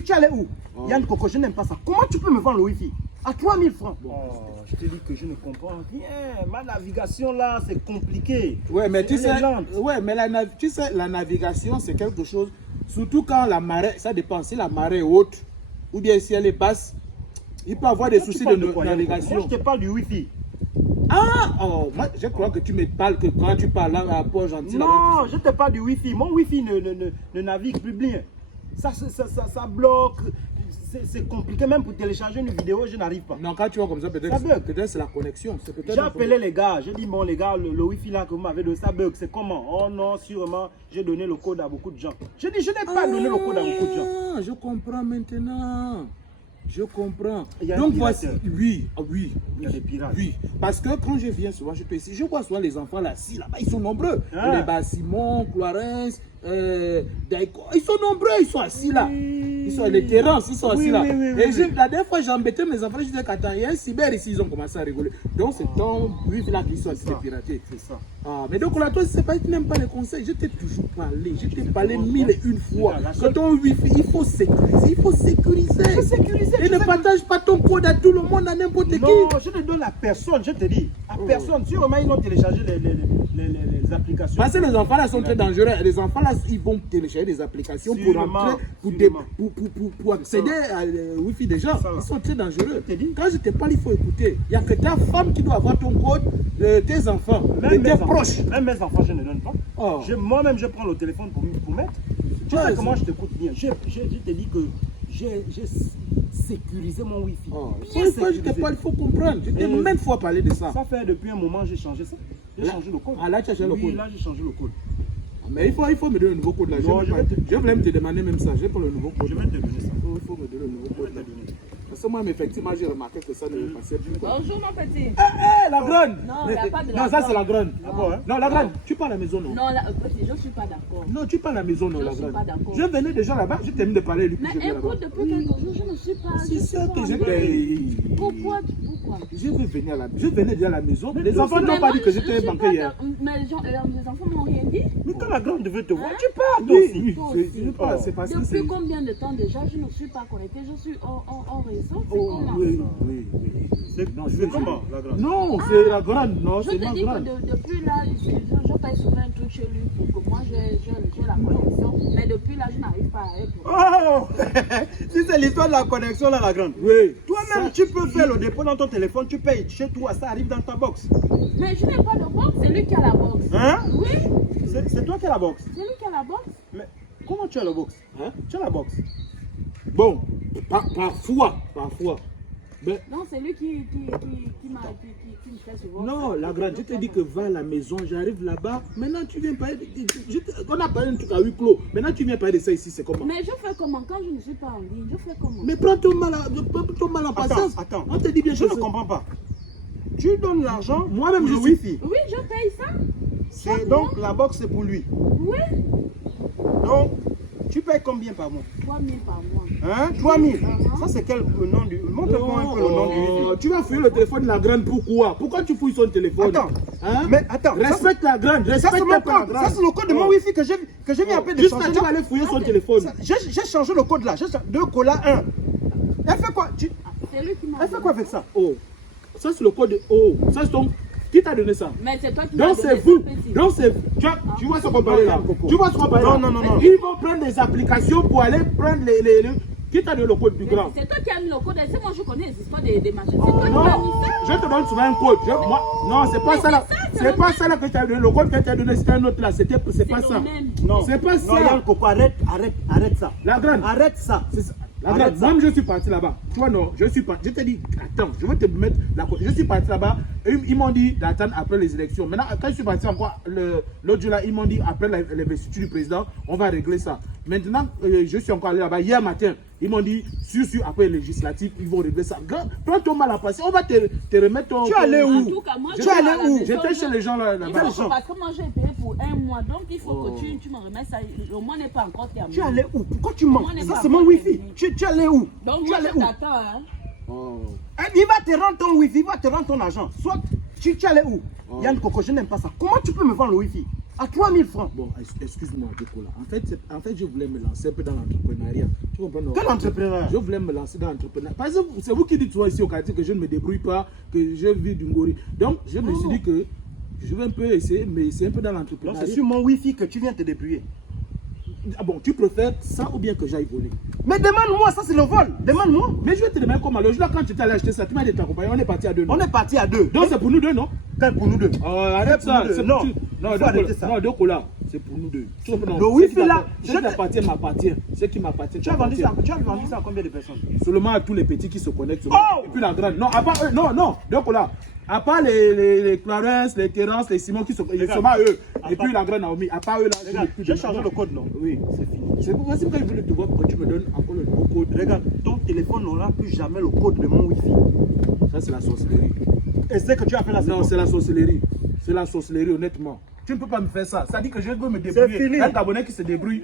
Tu allais où? Yann Coco, je n'aime pas ça. Comment tu peux me vendre le Wi-Fi à 3000 francs? Je te dis que je ne comprends rien. Ma navigation là, c'est compliqué. Ouais, mais tu sais, la navigation, c'est quelque chose. Surtout quand la marée, ça dépend. Si la marée est haute ou bien si elle est basse, il peut avoir des soucis de navigation. Moi, je te parle du Wi-Fi. Moi, je crois que tu me parles que quand tu parles là à Port-Gentil. Non, je te parle du Wi-Fi. Mon Wi-Fi ne navigue plus bien. Ça bloque. C'est compliqué. Même pour télécharger une vidéo, je n'arrive pas. Non, quand tu vois comme ça, peut-être c'est la connexion. J'ai appelé les gars. J'ai dit, bon, les gars, le Wi-Fi là que vous m'avez donné, ça bug. C'est comment? Oh non, sûrement, j'ai donné le code à beaucoup de gens. J'ai dit, je n'ai pas donné le code à beaucoup de gens. Je comprends maintenant. Je comprends. Donc voici, oui. Il y a des pirates. Oui, parce que quand je viens souvent, je vois souvent les enfants là, là-bas, ils sont nombreux. Les Bassimon, Clarence, Daiko, ils sont nombreux, ils sont assis là. Ils sont les Terrence, ils sont assis là. La dernière fois, j'ai embêté mes enfants, je disais qu'attends, il y a un cyber ici, ils ont commencé à rigoler. Donc c'est ton oui là qu'ils sont assis piratés. C'est ça. Mais donc là, toi, c'est pas que tu n'aimes pas les conseils. Je t'ai toujours parlé. Je t'ai parlé 1001 fois. Que ton Wi-Fi, il faut sécuriser. Il faut sécuriser. Et ne partage pas ton code à tout le monde, à n'importe qui. Non, je ne donne à personne, je te dis. À personne. Sûrement, ils ont téléchargé les applications. Parce que les enfants là sont très dangereux. Les enfants là, ils vont télécharger des applications pour entrer, pour accéder à Wi-Fi des gens. Ils sont très dangereux. Quand je te parle, il faut écouter. Il n'y a que ta femme qui doit avoir ton code, tes enfants, tes proches. Même mes enfants, je ne donne pas. Moi-même, je prends le téléphone pour mettre. Tu sais comment je t'écoute bien. Je te dis que j'ai sécurisé mon Wi-Fi. Il faut comprendre. Je t'ai même fois parlé de ça. Ça fait depuis un moment, j'ai changé ça. J'ai changé le code. Là, tu as changé le code. Oui, là, j'ai changé le code. Mais il faut me donner le nouveau code là. Je voulais me te demander même ça. J'ai pour le nouveau code. Je vais te donner ça. Il faut me donner le nouveau code. Parce que moi, effectivement, j'ai remarqué que ça ne passait plus. Bonjour, mon petit. La grande. Non, il n'y a pas de Non, ça, c'est la grande. Non, la grande. Tu pars à la maison, non? Non, petit, je ne suis pas d'accord. Non, tu pars à la maison, non, la Je ne suis pas grande. d'accord. Je venais déjà là-bas, je termine de parler. Mais écoute, depuis quelques jours, je ne suis pas. C'est ça que je paye. Pourquoi? Je veux venir à la maison. Je venais déjà à la maison. Les enfants n'ont pas dit que j'étais banqué hier. Mais les enfants m'ont rien dit. Mais quand la grande veut te voir, tu pars toi aussi. Oui, c'est parce que depuis combien de temps déjà je ne suis pas connecté? Je suis en réseau. Oui. C'est comment la grande? Non, c'est la grande. Non, Je c'est te ma dis grande. que depuis là, je paye souvent un truc chez lui pour que moi j'ai la connexion. Mais depuis là, je n'arrive pas à être. Si c'est l'histoire de la connexion là, la grande. Oui. Toi-même, tu peux faire le dépôt dans ton téléphone, tu payes chez toi, ça arrive dans ta box. Mais je n'ai pas de box, c'est lui qui a la box. Hein? Oui. C'est toi qui as la box. C'est lui qui a la box. Mais comment tu as la box? Tu as la box. Bon, parfois. Mais Non, c'est lui qui me fait souvent. non, la grande, je te dis que va à la maison, j'arrive là-bas. Maintenant, tu viens parler. On a parlé un truc à huis clos. Maintenant, tu viens parler de ça ici, c'est comment? Mais je fais comment quand je ne suis pas en ligne? Je fais comment? Mais prends ton mal en patience. Attends. On te dit bien Je ne comprends pas. Tu donnes l'argent. Moi-même, je le suis. Wi-Fi. Oui, je paye ça. C'est donc la box, c'est pour lui. Oui. Donc, tu payes combien par mois? 3000 par mois. Hein? 3000. Ça, c'est quel nom du. Montre-moi un peu le nom du Wi-Fi. Tu vas fouiller le téléphone de la grande, pourquoi? Pourquoi tu fouilles son téléphone? Attends. Hein? Mais attends. Respecte la grande, Ça, respecte c'est mon la code. grande. Ça, c'est le code de mon Wi-Fi que je viens à peine de Juste là, changer. tu vas aller fouiller son téléphone. J'ai changé le code là. J'ai changé 2 colas 1. Elle fait quoi? C'est lui qui m'a. Elle fait quoi avec ça? Oh, ça c'est le code de. Oh, ça c'est ton. Qui t'a donné ça? Mais c'est toi qui m'as Donc donné c'est ça, vous. petit. Donc c'est. Tu vois ce qu'on parlait là? Tu vois ce qu'on parlait là? Non. Ils vont prendre des applications pour aller prendre les. Qui t'a donné le code plus grand? C'est toi qui as mis le code. C'est moi je connais les histoires des machines. C'est toi qui as mis Non, ça. je te donne souvent un code. Non, c'est pas ça là. C'est pas ça là que tu as donné. Le code que tu as donné, c'était un autre là. C'est pas ça. Non. C'est pas Non, ça. Yann Coco, arrête ça. La grande. Arrête ça. La grande, même je suis parti là-bas. Tu vois, non, je suis parti. Je te dis, attends, je vais te mettre la. Je suis parti là-bas. Ils m'ont dit d'attendre après les élections. Maintenant, quand je suis parti encore, l'autre jour là, ils m'ont dit après l'investiture du président, on va régler ça. Maintenant, je suis encore allé là-bas hier matin. Ils m'ont dit, après les législatives, ils vont régler ça. Prends ton mal à passer. On va te remettre ton. Tu allais où? En tout cas, moi, Tu allais où? J'étais chez les gens là-bas. Parce que moi j'ai payé pour un mois, donc il faut que tu me remettes ça. Le mois n'est pas encore terminé. Tu allais où? Pourquoi tu mens? Ça, c'est mon Wi-Fi. Tu allais où? Donc Tu moi allais je où? t'attends. Hein. Il va te rendre ton Wi-Fi, il va te rendre ton argent. Soit tu allais où? Yann Coco, je n'aime pas ça. Comment tu peux me vendre le Wi-Fi? À 3000 francs. Bon, excuse-moi, Dekola. En fait, je voulais me lancer un peu dans l'entrepreneuriat. Tu comprends, non? Quel entrepreneur? Je voulais me lancer dans l'entrepreneuriat. Par exemple, c'est vous qui dites toi ici au quartier que je ne me débrouille pas, que je vis du ngori. Donc, je me suis dit que je vais un peu essayer, mais c'est un peu dans Donc l'entrepreneuriat. c'est sur mon Wi-Fi que tu viens te débrouiller. Ah bon, tu préfères ça ou bien que j'aille voler? Mais demande-moi, ça c'est le vol. Demande-moi. Mais je vais te demander comment. Le jour là, quand tu étais allé acheter ça, tu m'as dit t'accompagner, on est parti à deux. Non? On est parti à 2. Donc c'est pour nous deux, non? Quel pour nous deux? Arrête ça. nous deux. Non. Non, Il faut arrêter ça. non, Dekola, c'est pour nous deux. Tu comprends, non? Le Wi-Fi, Ce qui là, ce qui t'appartient m'appartient. Ce qui m'appartient. Tu as vendu ça à combien de personnes? Seulement à tous les petits qui se connectent. Oh! Et puis la grande. Non, à part eux. Non, Dekola. À part les Clarence, les Terence, les Simon qui sont. Ils sont à eux. Et puis la grande Naomi. À part eux là. Regarde, j'ai changé le code, non? Oui. C'est fini. C'est pourquoi je voulais te voir pourquoi tu me donnes encore le nouveau code. Regarde, ton téléphone n'aura plus jamais le code de mon Wi-Fi. Ça, c'est la sorcellerie. Et c'est que tu as fait la Non, c'est la sorcellerie. C'est la sorcellerie, honnêtement. Tu ne peux pas me faire ça. Ça dit que je veux me débrouiller. C'est fini. Un abonné qui se débrouille.